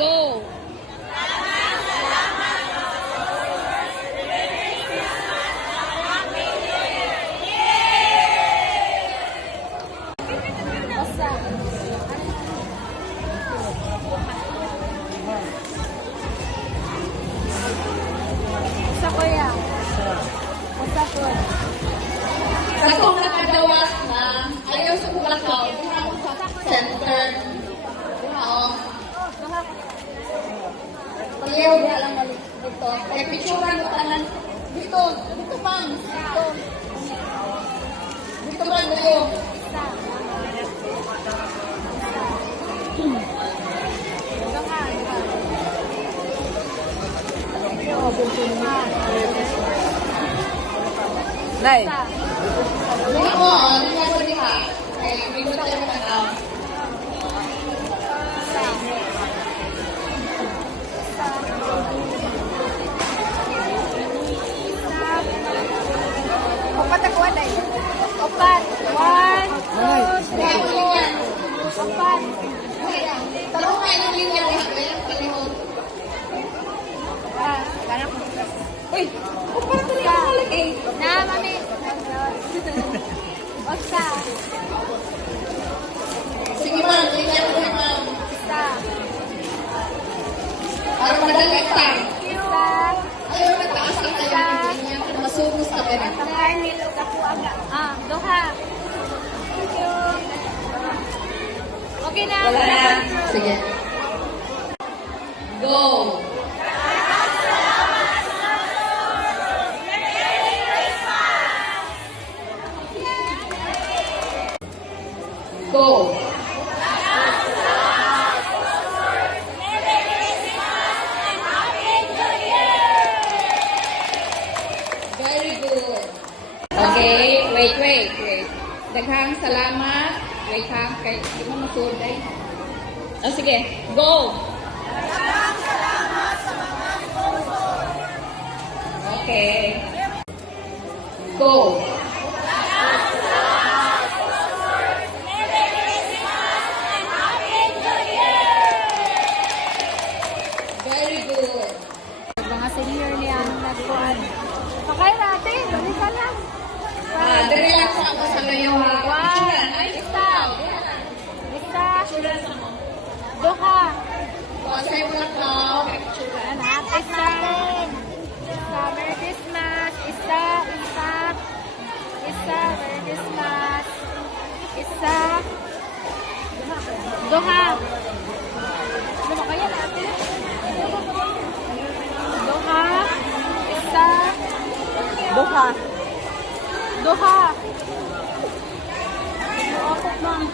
Go! Sa kuya. Sa po. Sa kung nakadawas na, ayaw sa kulakaw, center. Oo. Ayaw na lang balik dito. Kaya picturean mo tanan. Dito. Dito pang. Dito. Dito pang dito. Nay. Hindi mo, hindi ako diha. Kaya hindi mo tayo matanaw. Opat ako na eh. Opat. 1, 2, 3, 4. Opat. Talong kayo ng linya diha. Kaya palihod. Parang Uy! Kung parang ito rin ang halik eh. na, mami. Oksa. Sige ma'am, linya mo diha ma'am. Isa. Para madalit tayo. Isa. Ayaw na taas ang tayo ng linya. Masubos ka ba rin? Tamay nilo ka po aga. Duha. Thank you. Okay na. Wala na. Sige. Go! Go! Very good. Okay, wait. Daghang salamat. Wait ha, kay di mo masulod ay. Oh, sige, go! Okay. Go! Very good. Mga senior niya ang nagkuhan. Pakay natin. Dali ka lang. Dali lang sa ako sa layo ha. Picturean. Ay, Isa. Isa. Duha. Sa'yo mo lang ka. Picturean. Isa. Isa. Merry Christmas. Isa. Merry Christmas. Isa. Duha. Ano ba kaya natin? Duha. Isa. Duha. Duha.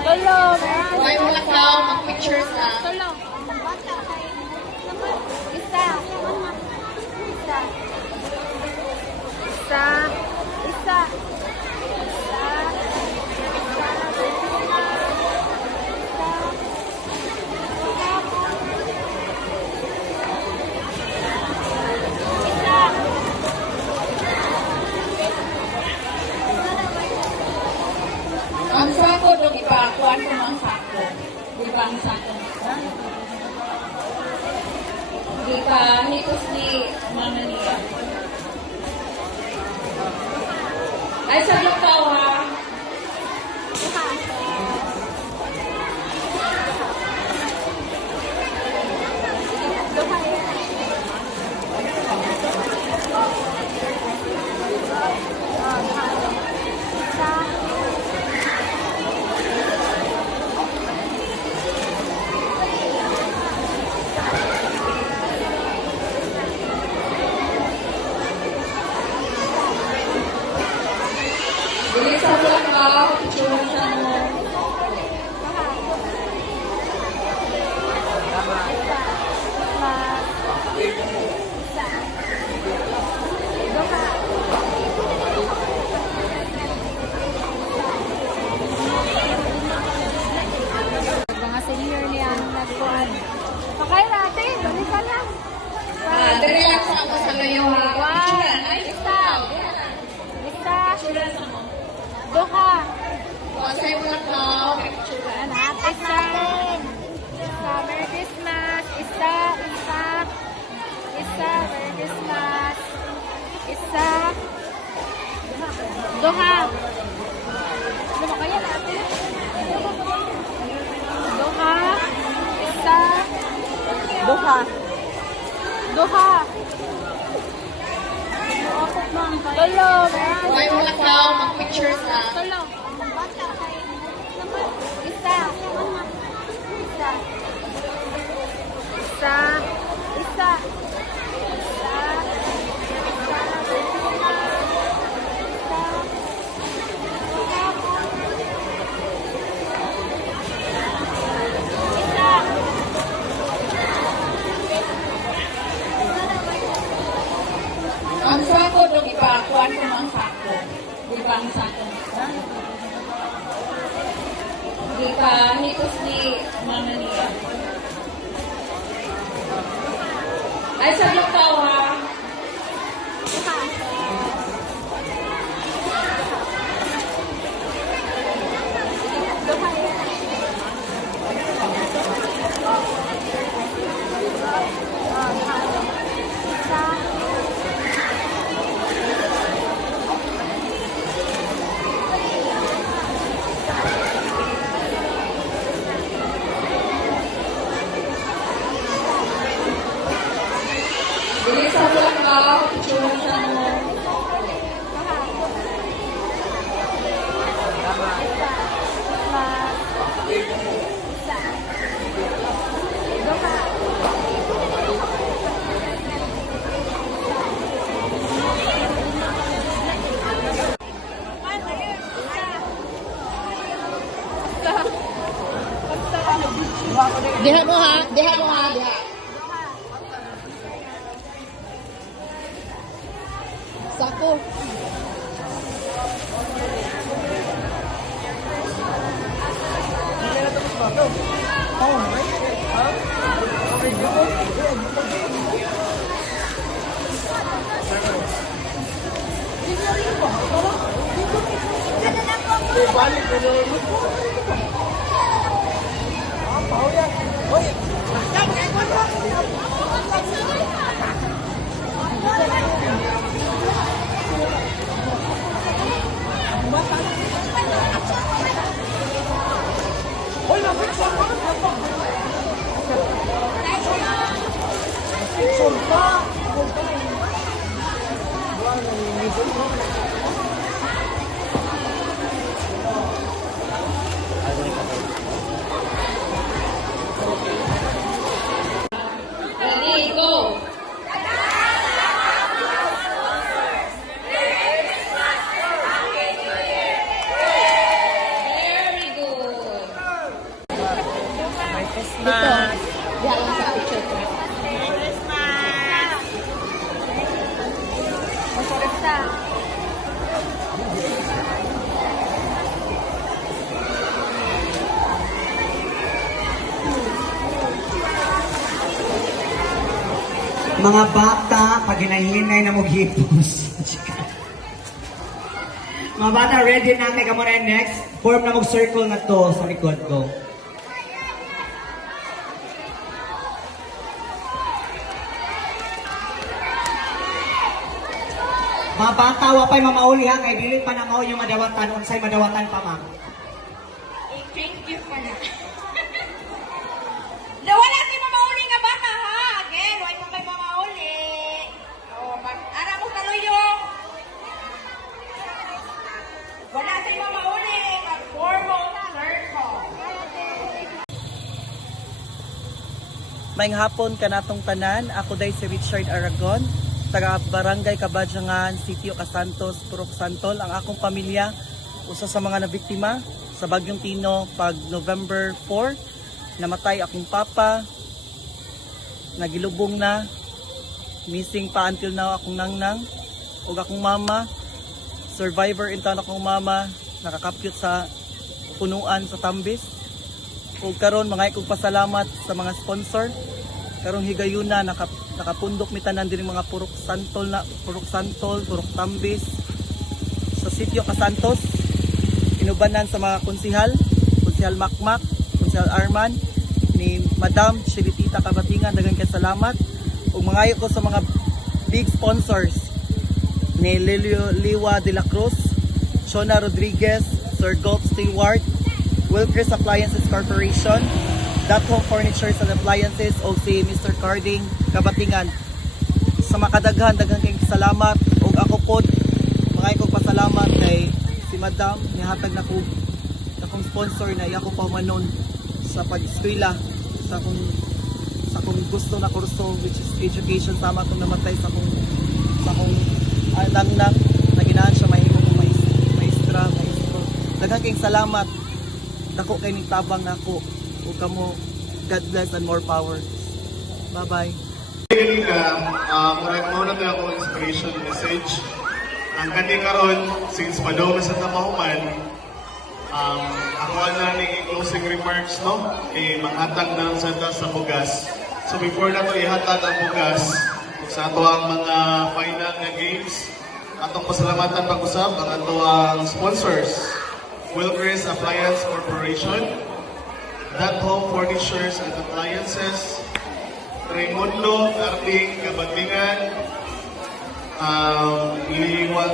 Tulong. Sa'yo mo lang ka. Mag-picture sa. Tulong. Isa. Isa. Isa. Ang sako dong ipakuan ko ang sako. Di ba ang sako? Di ba hitos ni mama niya? Ay, sa lukaw ha. Bilisan mo lang ka. Picture sa mo. Mga senior niya ang nagkuhan. Pakay natin. Dali ka lang. Dali lang sa ako sa layo ha. Picturean. Ay, Isa. picture sa mo. Duha. Sa'yo mo lang ka. Picturean. Isa. Isa. Merry Christmas. Isa. Duha. Duha. Tulog. Why wala ka mag-picture sa? Tulog. Isa. Isa. Isa. Isa. Ang sako dong ipakuan ko ang sako. Di ba ang sako? Di pa hitos ni mama niya. Ay, sa lukaw ha. Dili sa lukaw, picture sa mo. Diha mo ha, diha mo ha, diha. Sako. Ready, go! Very good. Merry Ito. Christmas. Diha lang sa picture ko. Isa. Mga bata, pag hinahinay na maghipos. Mga bata, ready na kay kamo na next. Form na mag-circle na to sa likod ko. Mga bata, wapay mamauli ha, kay dili pa na mao yung madawatan. Unsay madawatan pa, ma'am? Thank you ka na. Wala si mamauli nga bata ha. Again, why mo kay mamauli? Oh, ara mo kaluyong. Wala si mamauli nga formal circle. Maayong hapon kanatong tanan. Ako day si Richard Aragon, taga Barangay Kabadyangan, Sitio Casantos, Purok Santol. Ang akong pamilya, usa sa mga nabiktima sa Bagyong Tino pag November 4. Namatay akong papa, nagilubong na, missing pa until now akong nangnang, ug akong mama, survivor in town akong mama, nakakapyot sa punuan sa Tambis. Ug karon mga ikong pasalamat sa mga sponsor. Karong higayuna nakapundok mi tanan diri mga Purok Santol, Purok Tambis sa Sitio Casantos. Inubanan sa mga konsihal Makmak, konsihal Arman, ni Madam Shilitita Kabatingan, daghang kay salamat. Ug mangayo ko sa mga big sponsors ni Liwa de la Cruz, Shona Rodriguez, Sir Gulf Stewart, Wilkers Appliances Corporation, That Home Furnitures and Appliances o si Mr. Carding Kabatingan. Sa makadaghan, daghang kayong salamat. O ako po, mga ikong pasalamat kay si Madam, nihatag na ko akong sponsor na ako pa manon sa pag-eskwela sa akong gusto na kurso, which is education. Sama akong namatay sa akong nang na ginahan siya mahimo kong maestra. Daghang kayong salamat. Dako kay ning tabang nako. O kamo, God bless and more power. Bye-bye. Hindi mo na tayo akong inspiration message. Ang kani karon since padaw na sa tamahuman, ako na ni closing remarks, no? Manghatag na sa bugas. So before na to ihatag ang bugas sa ato ang mga final na games, atong pasalamatan pag-usap ang ato ang sponsors. Wilkers Appliance Corporation, That Home Furnitures and Appliances, Raimundo Carding Kabatingan, Liwa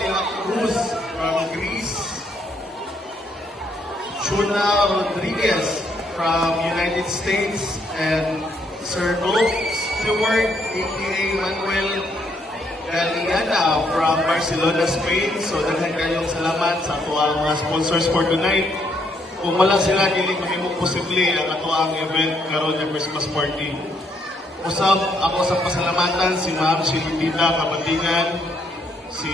de la Cruz from Greece, Shuna Rodriguez from United States, and Sir Gold Stewart, aka Manuel Galiana from Barcelona, Spain. So daghan kayong salamat sa ato ang mga sponsors for tonight. Kung wala sila, dili mahimong posible ang ato ang event karon ng Christmas party. Usap ako sa pasalamatan si Ma'am Shilitita Kabatingan, si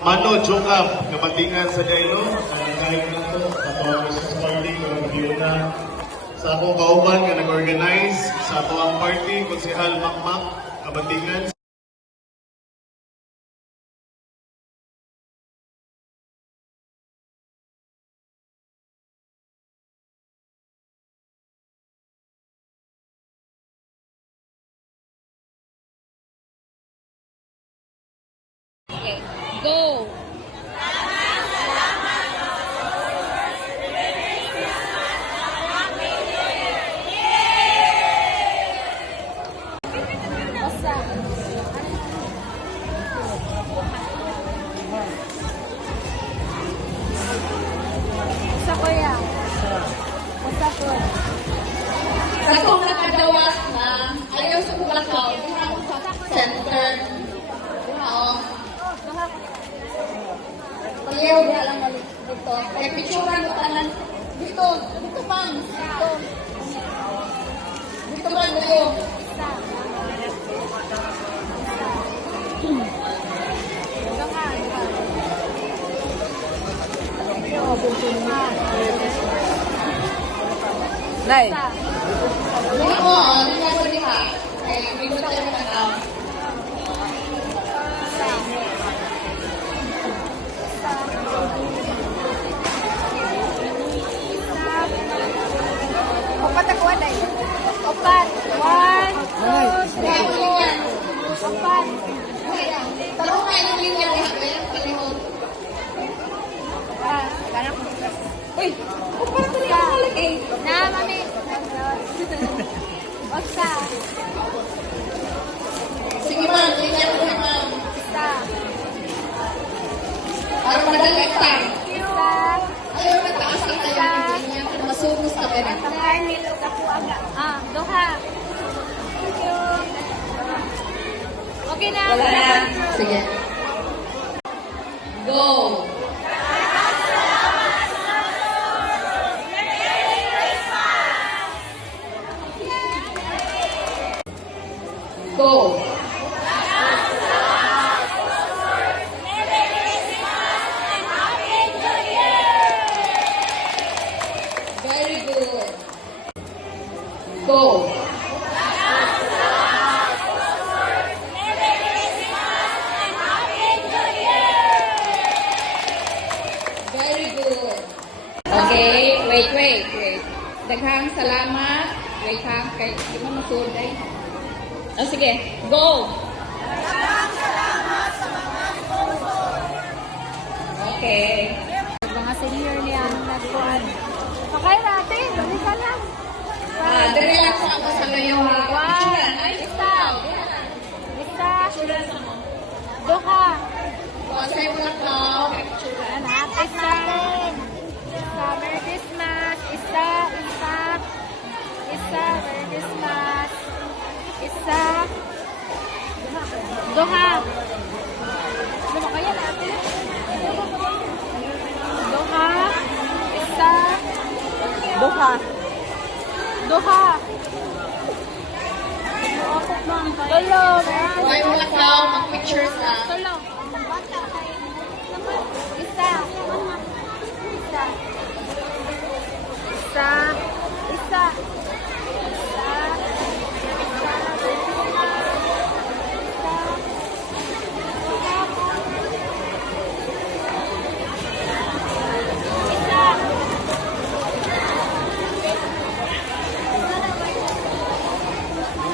Mano Jokab Kabatingan sa Dailo, kahit na ito, ato ang Christmas party karon na sa akong kauban nga nag-organize sa ato ang party, Konsehal Makmak Kabatingan. Okay, go! Basta. Basta kuya. Basta po. Sa kong nakadawas na ayaw sa kulakaw, center. Paliyaw na lang balik dito. Kaya picturean mo tanan. Dito. Dito bang. Dito. Dito bang kayo. Nay. Hindi mo, hindi ako diha. Kaya hindi mo tayo nakakaw. Opat ako na eh. Opat. 1, 2, 3. Opat. Taro kayo ng linya diha. Kaya palihog. Ganang Uy! Kung parang ko niya malik eh. na, mami. Basta. Sige ma'am, linya ko na ma'am. Basta. Para madali pa. Basta. Ayaw na taas ang tayo. Linya ko na masubos ka ba na. Tamay nilog ako aga. Doha. Thank you. Okay na. Wala na. Sige. Go! Go! Very good. Go! Very good. Okay, wait. Daghang salamat. Wait hang, kay di mo masunday. Sige, go! Okay. Mga senior niya ang nagkuhan. Pakay natin. Dali ka lang. Dali lang sa ako sa layo ha. Picturean. Ay, Basta. Basta. Doha. Sa'yo mo lang ka. Picturean. Hanapin natin. Merry Christmas. Isa. Merry Christmas. Isa. Duha. Ano ba kaya natin? Duha. Isa. Duha. Duha. Tulo. Why wala ka mag-picture sa? Tulo. Isa. Isa. Isa. Isa.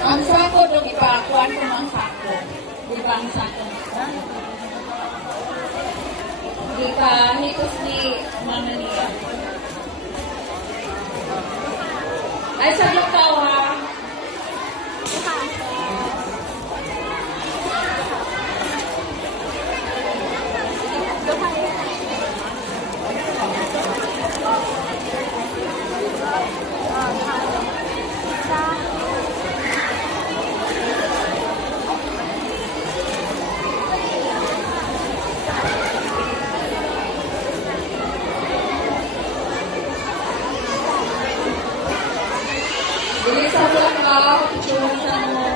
Ang sako dong ipakuan ko ang sako. Di ba ang sako? Di pa hitos ni mama niya. Ay, sa lukaw ha. Dili sa lukaw, picture sa mo.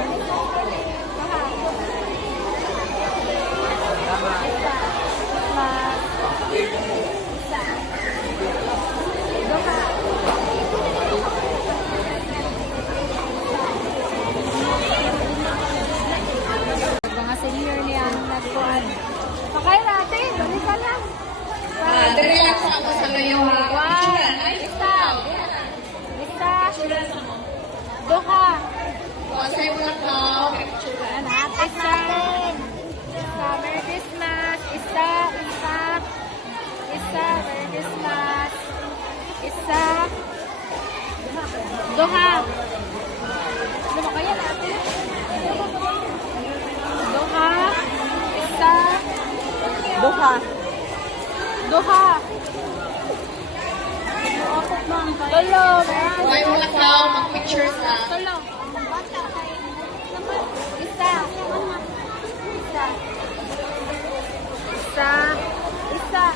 Mga senior niya ang nagkuhan. Pakay natin, dali ka lang. Dali lang sa ako sa layo ha. Picture. Ay, Isa. Isa. Duha. kung sa'yo wala ka, picture. Isa. Merry Christmas. Isa. Merry Christmas. Isa. Duha. Ano ba kaya natin? Duha. Isa. Duha. Duha. Tulo. Why wala ka mag-picture sa? Tulo. Isa. Isa. Isa. Isa.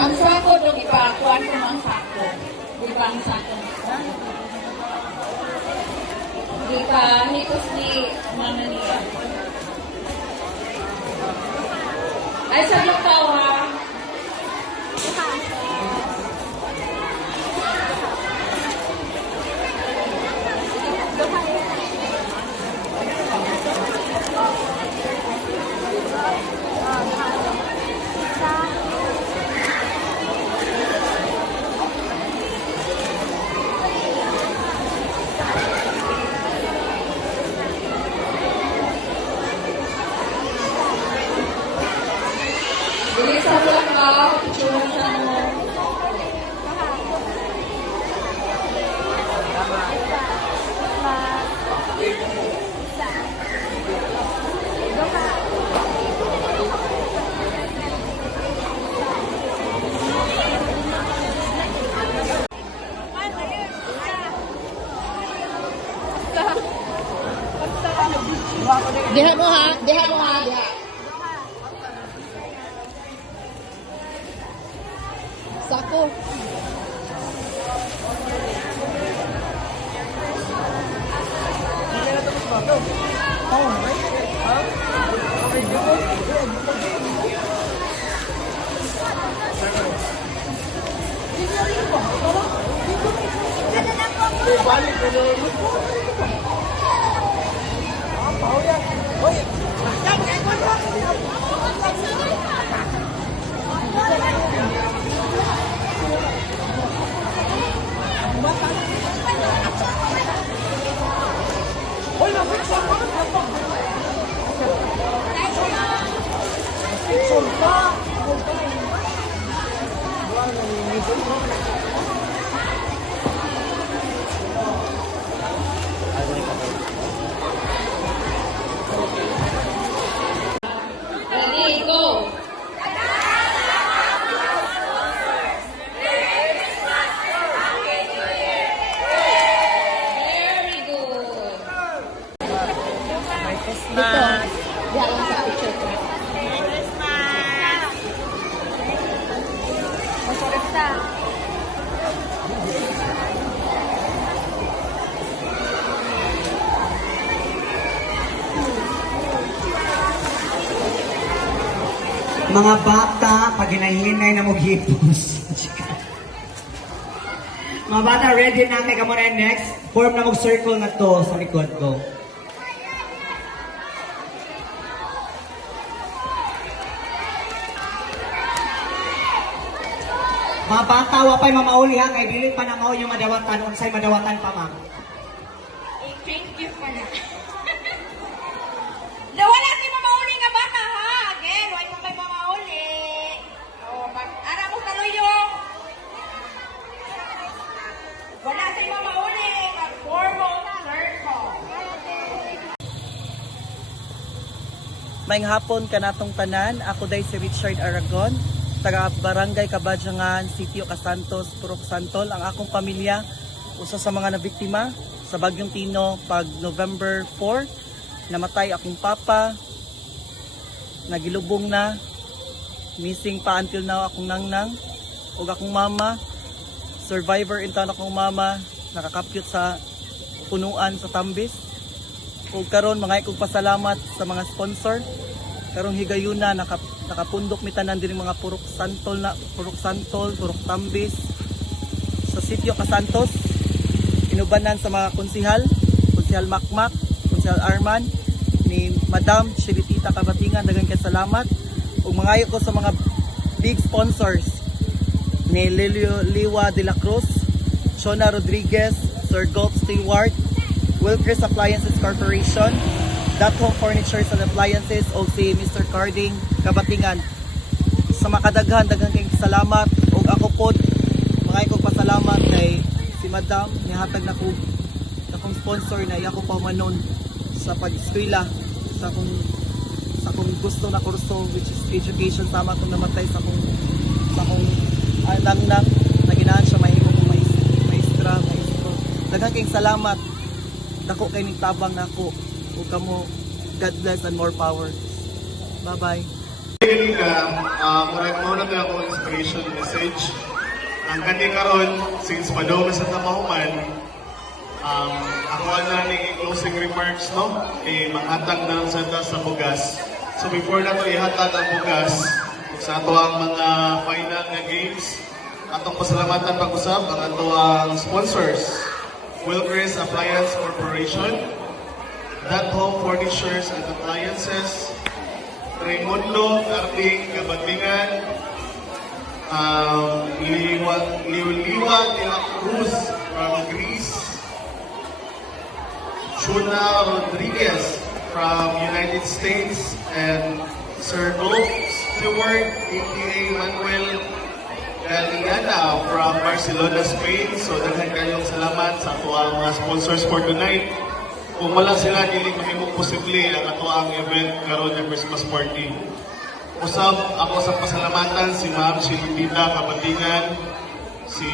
Ang sako dong ipakuan ko ang sako. Di ba ang sako? Di pa hitos ni mama niya. Ay, sa lukaw ha. Dili sa lukaw, picture sa mo. Diha mo ha, diha. Sako. Ready, go! Very good. Merry Christmas! Diyan lang sa picture ko. Basta. Mga bata, pag hinahinay na maghipos. Mga bata, ready na kay kamo na next. Form na mag-circle na to sa likod ko. Mga bata, wapay mamauli ha, kay dili pa na mao yung madawatan. Unsay madawatan pa, ma'am? Thank you for that. Wala si mamauli nga bata ha. Again, wala mo kay mamauli. Ara mo taluyong. Wala si mamauli. Mag-formal circle. Maayong hapon kanatong tanan, ako day si Richard Aragon, taga Barangay Kabadyangan, Sitio Casantos, Purok Santol. Ang akong pamilya, usa sa mga nabiktima sa Bagyong Tino pag November 4. Namatay akong papa, nagilubong na, missing pa until now akong nangnang, ug akong mama, survivor in town akong mama, nakakapyot sa punuan sa Tambis. Ug karon mga ikong pasalamat sa mga sponsor. Karong higayuna nakapundok mi tanan diri mga Purok Santol, Purok Tambis sa Sitio Casantos. Inubanan sa mga konsihal Makmak, konsihal Arman, ni Madam Shiritita Kabatingan, daghang kay salamat. Ug mangayo ko sa mga big sponsors ni Liwa de la Cruz, Shona Rodriguez, Sir Gulf Stewart, Wilkers Appliances Corporation, That Home Furnitures and Appliances, o si Mr. Carding Kabatingan. Sa makadaghan, daghang kay salamat. Ug ako pod mangayo ko pasalamat kay si Madam nihatag na ko akong sponsor na ako pamanon sa pag-eskwela sa akong gusto na kurso, which is education. Sama akong namatay sa akong nangnang na ginahan siya mahimo kong maestro. Daghang kayong salamat, dako kay ning tabang nako ug kamo. God bless and more power. Bye bye. Kini mo na tayo akong inspiration message. Ang kani karon, since padaw na sa tapahuman, ako na ni closing remarks, no? Manghatag na lang sa bugas. So before na to ihatag ang bugas sa ato ang mga final na games, atong pasalamatan pag-usap ang ato ang sponsors. Wilkers Appliance Corporation, That Home Furnitures and Appliances, Raimundo Carding Kabatingan, Liwa de la Cruz from Greece, Shuna Rodriguez from United States, and Sir Gulf Stewart, aka Manuel Galiana from Barcelona, Spain. So daghan kayong salamat sa ato ang mga sponsors for tonight. Kung wala sila, dili mahimong posible ang ato ang event karon ng Christmas party. Usap ako sa pasalamatan si Ma'am Shiritita Kabatingan, si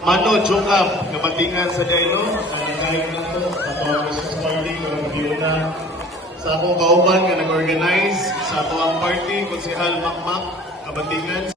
Mano Jokab Kabatingan sa Dailo, kahit na ito, sa ato ang Christmas party, kung review na sa akong kauban nga nag-organize sa ato ang party, Konsihal Makmak Kabatingan,